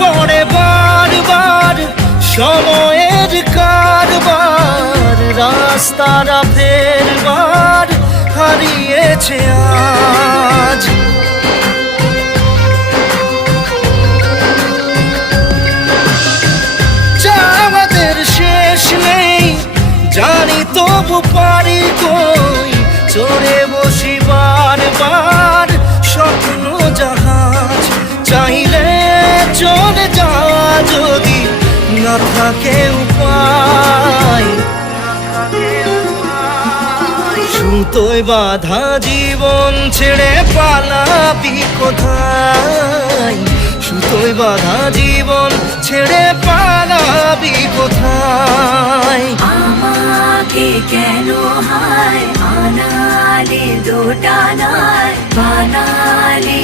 পড়ে বারবার সময়ের কারবার, রাস্তারা ফেরবার হারিয়েছে আজ। আমাদের শেষ নেই জানি, তবু পারি কই চড়ে বসি বারবার স্বপ্ন জাহাজ। চাইলে চলে যাওয়া যদি না থাকে উপায়, সুতোয় বাঁধা জীবন ছেড়ে পালাবি কোথায়? সুতোয় বাঁধা জীবন ছেড়ে পালাবি কোথায়? আমাকে কেন হায় আনালে দোটানায় বানালে